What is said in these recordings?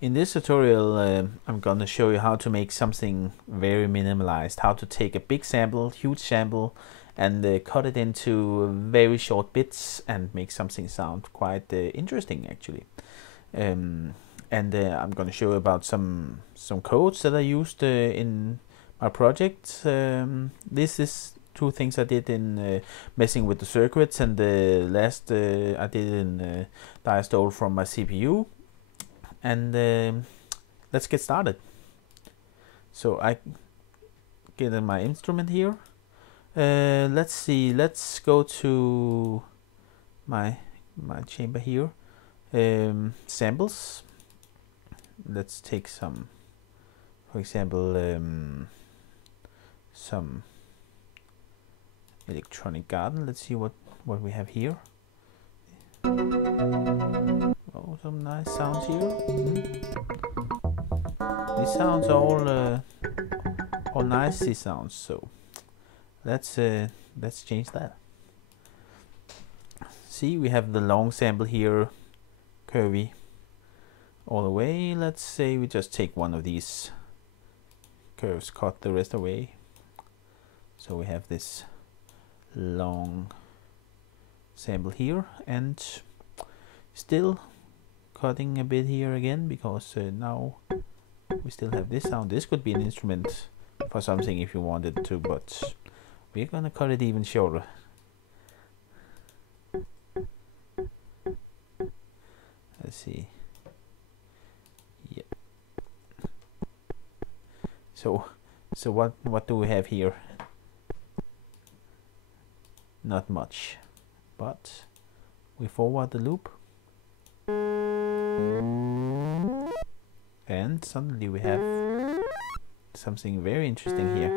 In this tutorial, I'm gonna show you how to make something very minimalized, how to take a big sample, huge sample, and cut it into very short bits and make something sound quite interesting actually. And I'm gonna show you about some codes that I used in my project. This is two things I did in messing with the circuits, and the last I did in diastole from my CPU. And let's get started. So I get in my instrument here. Let's see, let's go to my chamber here. Samples. Let's take some, for example, some electronic garden. Let's see what we have here. Oh, some nice sounds here. These sounds are all nice. These sounds. So let's change that. See, we have the long sample here, curvy all the way. Let's say we just take one of these curves, cut the rest away. So we have this long sample here, and still cutting a bit here again, because now we still have this sound. This could be an instrument for something if you wanted to, but we're gonna cut it even shorter. Let's see. Yeah. So what do we have here? Not much, but we forward the loop, and suddenly we have something very interesting here.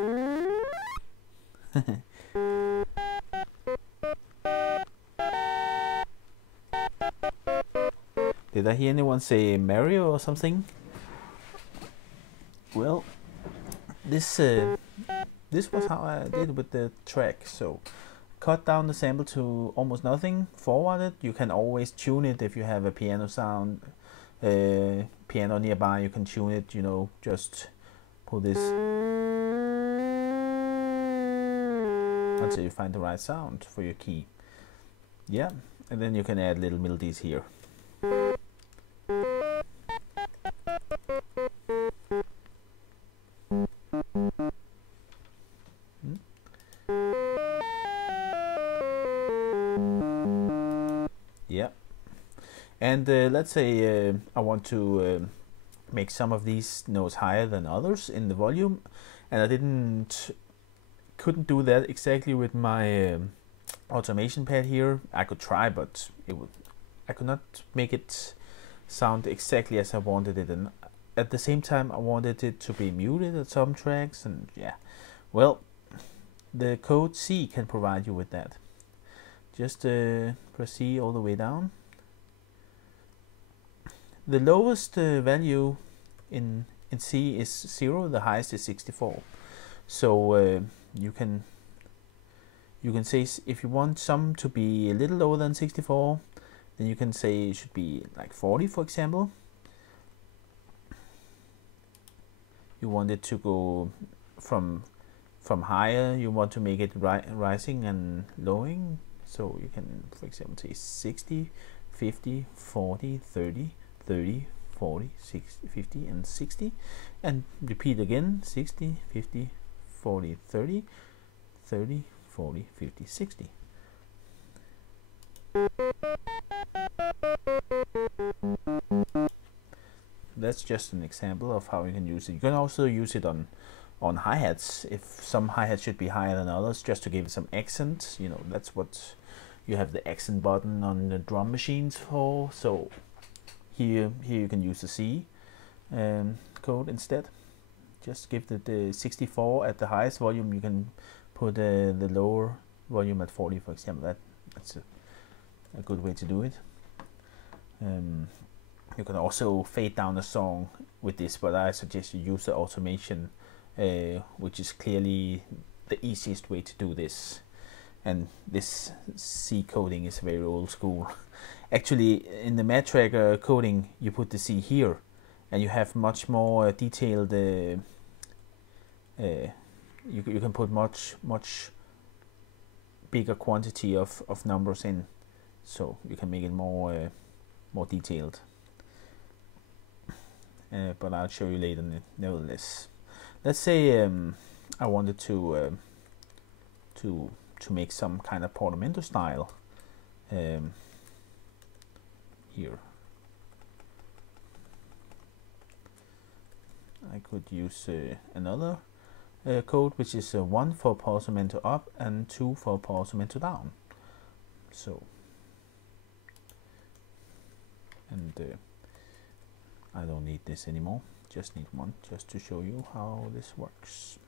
Did I hear anyone say Mario or something? Well, this was how I did with the track. So cut down the sample to almost nothing, forward it. You can always tune it if you have a piano sound, piano nearby. You can tune it, you know, just pull this until you find the right sound for your key. Yeah, and then you can add little melodies here. Yeah, and let's say I want to make some of these notes higher than others in the volume, and I couldn't do that exactly with my automation pad here. I could try, but I could not make it sound exactly as I wanted it, and at the same time I wanted it to be muted at some tracks, and yeah, well, the code C can provide you with that. Just press C all the way down. The lowest value in C is 0, the highest is 64. So you can say, if you want some to be a little lower than 64, then you can say it should be like 40, for example. You want it to go from higher, you want to make it rising and lowering. So you can, for example, say 60, 50, 40, 30, 30, 40, 60, 50, and 60, and repeat again: 60, 50, 40, 30, 30, 40, 50, 60. That's just an example of how you can use it. You can also use it on hi-hats, if some hi-hats should be higher than others, just to give it some accent. You know, that's what you have the accent button on the drum machines for. So here you can use the C code instead. Just give the 64 at the highest volume. You can put the lower volume at 40, for example. That's a good way to do it. You can also fade down a song with this, but I suggest you use the automation, which is clearly the easiest way to do this. And this C coding is very old school. Actually, in the Matrack coding, you put the C here, and you have much more detailed. You can put much bigger quantity of numbers in, so you can make it more detailed. But I'll show you later nevertheless. Let's say I wanted to make some kind of portamento style here. I could use another code, which is 1 for portamento up and 2 for portamento down. So, and I don't need this anymore, just need one, just to show you how this works.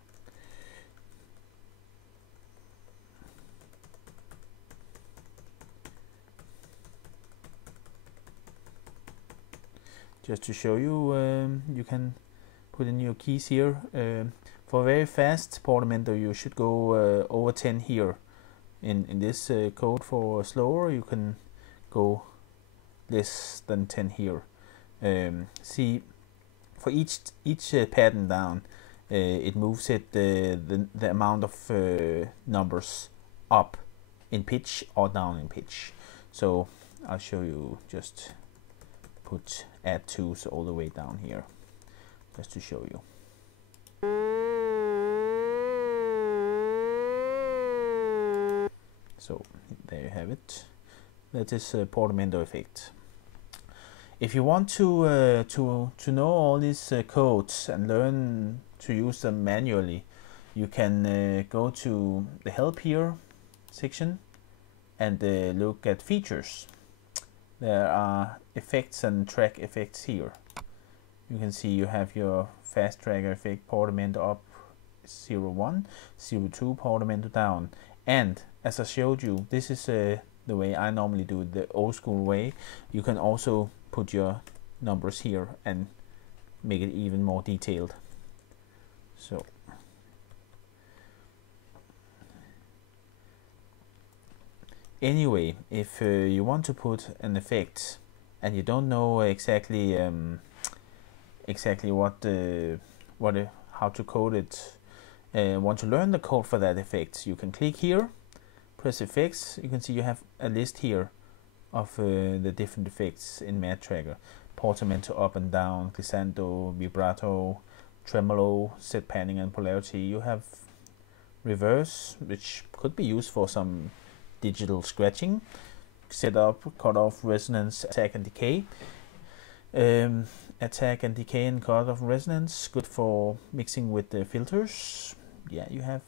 Just to show you, you can put in your keys here. For very fast portamento, you should go over 10 here. In this code for slower, you can go less than 10 here. See, for each pattern down, it moves it the amount of numbers up in pitch or down in pitch. So I'll show you, just put add 2s all the way down here, just to show you. So there you have it. That is a portamento effect. If you want to know all these codes and learn to use them manually, you can go to the help here section and look at features. There are effects and track effects here. You can see you have your fast tracker effect, portamento up 0.1, 0.2, portamento down. And as I showed you, this is the way I normally do it, the old school way. You can also put your numbers here and make it even more detailed. So anyway, if you want to put an effect and you don't know exactly how to code it, want to learn the code for that effect, you can click here, press effects. You can see you have a list here of the different effects in MADTracker: portamento up and down, glissando, vibrato, tremolo, set panning and polarity. You have reverse, which could be used for some digital scratching, setup, cutoff, resonance, attack and decay. Attack and decay and cutoff resonance, good for mixing with the filters. Yeah, you have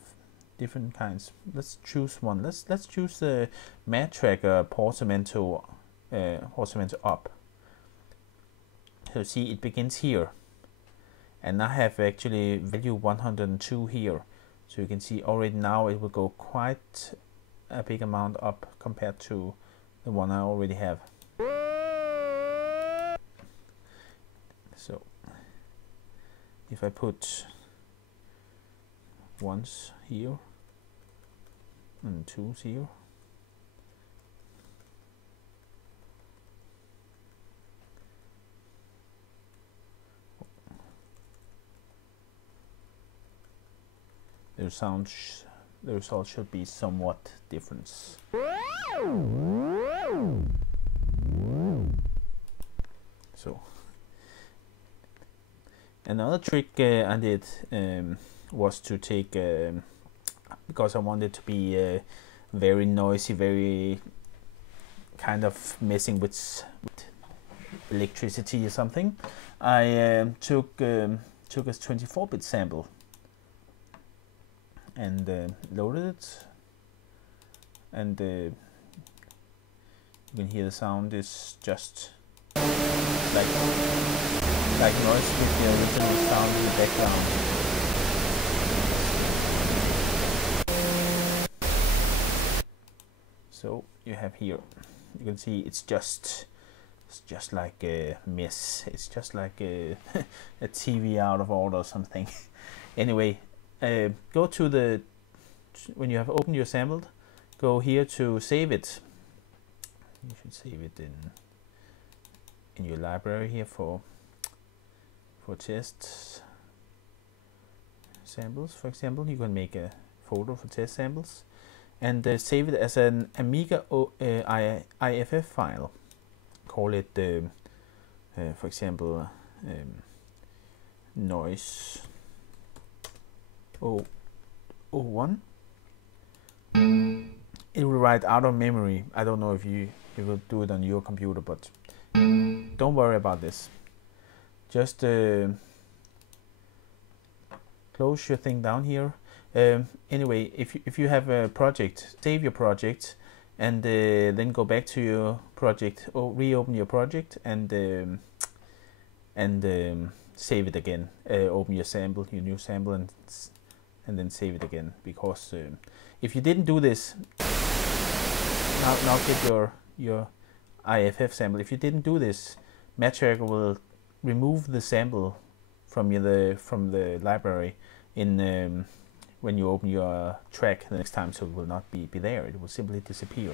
different kinds. Let's choose one. Let's choose the MADTracker portamento up. So see, it begins here, and I have actually value 102 here. So you can see already now it will go quite a big amount up compared to the one I already have. So if I put ones here and 2s here, the result should be somewhat different. So another trick I did was to take, because I wanted to be very noisy, very kind of messing with electricity or something, I took a 24-bit sample and loaded it, and you can hear the sound is just like noise with the original sound in the background. So you have here, you can see it's just like a mess. It's just like a TV out of order or something. Anyway, go to the, when you have opened your sample, go here to save it. You should save it in your library here for for test samples, for example, you can make a folder for test samples and save it as an Amiga IFF file. Call it, for example, noise 01. It will write out of memory. I don't know if you will do it on your computer, but don't worry about this. Just close your thing down here. Anyway, if you have a project, save your project and then go back to your project or reopen your project and save it again. Open your sample, your new sample, and then save it again. Because if you didn't do this, now get your IFF sample. If you didn't do this, Mattracker will remove the sample from the library in when you open your track the next time, so it will not be there. It will simply disappear.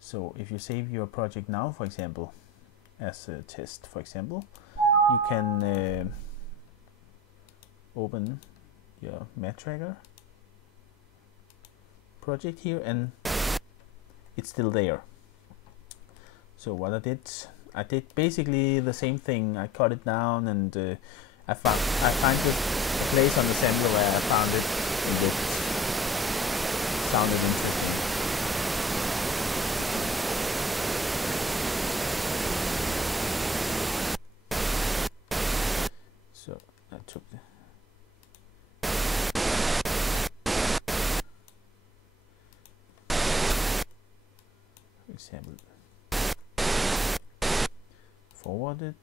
So if you save your project now, for example, as a test, for example, you can open your Mattracker project here, and it's still there. So what I did basically the same thing. I cut it down and I find a place on the sampler where I found it, and it sounded interesting. So I took the example, forwarded.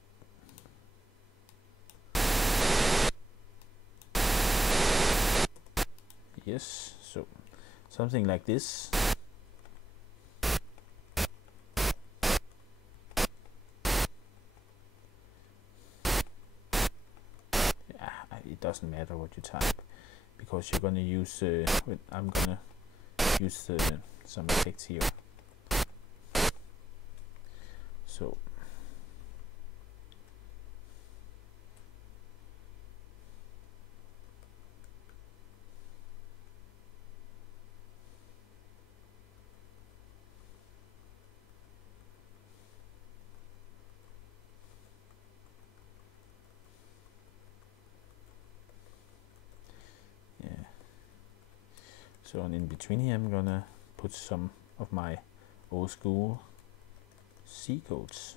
Yes, so something like this. Yeah, it doesn't matter what you type, because you're gonna use. I'm gonna use some effects here. So yeah. So and in between here, I'm gonna put some of my old school C codes.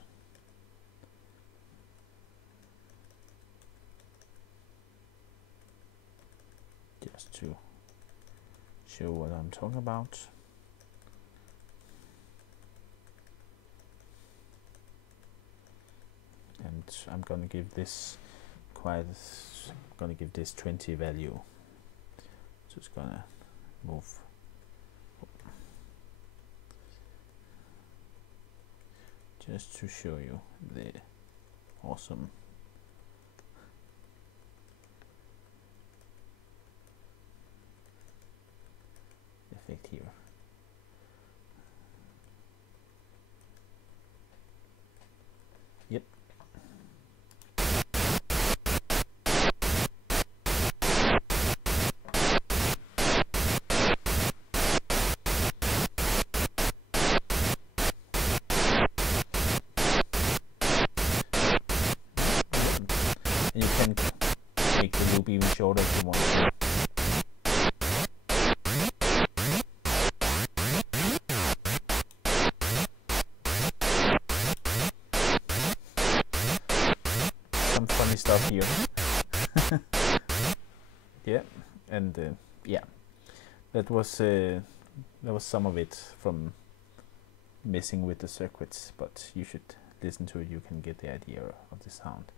Just to show what I'm talking about. And I'm gonna give this gonna give this 20 value. So it's gonna move. Just to show you the awesome effect here. Yep. And you can make the loop even shorter if you want to. Some funny stuff here. Yeah, and yeah, that was some of it from messing with the circuits, but you should listen to it. You can get the idea of the sound.